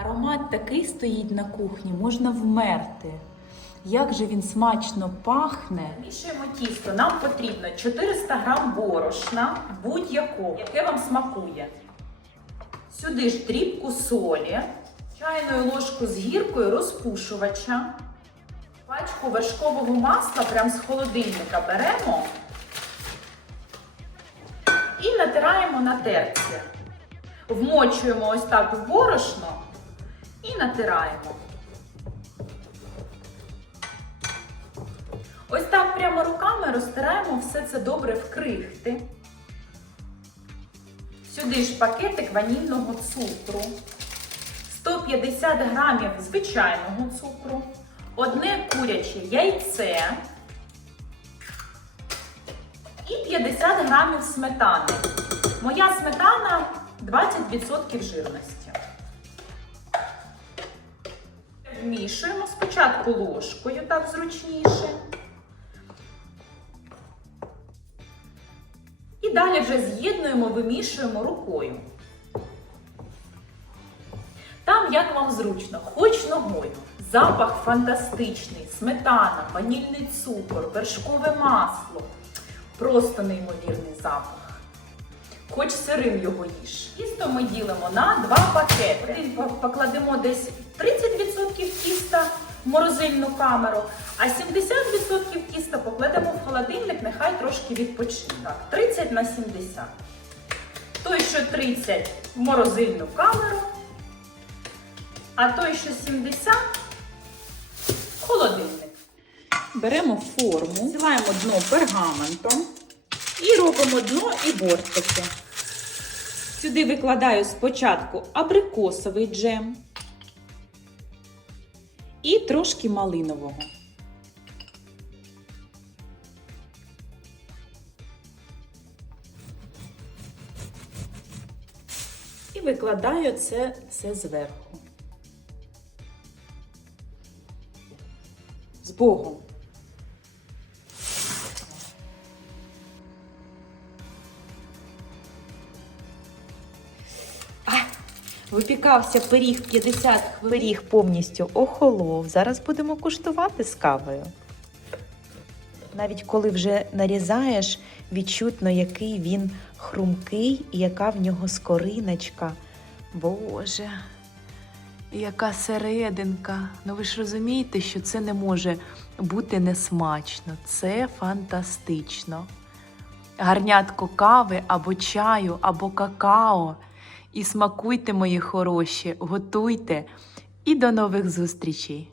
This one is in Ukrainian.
Аромат такий стоїть на кухні, можна вмерти. Як же він смачно пахне. Мішуємо тісто. Нам потрібно 400 грам борошна, будь-якого, яке вам смакує. Сюди ж дрібку солі, чайну ложку з гіркою розпушувача, пачку вершкового масла прямо з холодильника беремо і натираємо на терці. Вмочуємо ось так в борошно натираємо. Ось так прямо руками розтираємо все це добре в крихти. Сюди ж пакетик ванільного цукру, 150 грамів звичайного цукру, одне куряче яйце і 50 грамів сметани. Моя сметана 20% жирності. Вмішуємо спочатку ложкою, так зручніше. І далі вже з'єднуємо, вимішуємо рукою. Там, як вам зручно, хоч ногою. Запах фантастичний, сметана, ванільний цукор, вершкове масло. Просто неймовірний запах. Хоч сирим його їж. Тісто ми ділимо на два пакети. Покладемо десь 30% тіста морозильну камеру, а 70% тіста покладемо в холодильник, нехай трошки відпочине. Так, 30 на 70. Той, що 30 в морозильну камеру, а той, що 70 в холодильник. Беремо форму, зсилаємо дно пергаментом і робимо дно і бортики. Сюди викладаю спочатку абрикосовий джем і трошки малинового. І викладаю це все зверху. З Богом! Випікався пиріг 50 хвилин. Пиріг повністю охолов. Зараз будемо куштувати з кавою. Навіть коли вже нарізаєш, відчутно, який він хрумкий і яка в нього скориночка. Боже, яка серединка. Ну ви ж розумієте, що це не може бути несмачно. Це фантастично. Гарнятко кави або чаю, або какао. І смакуйте, мої хороші, готуйте. І до нових зустрічей!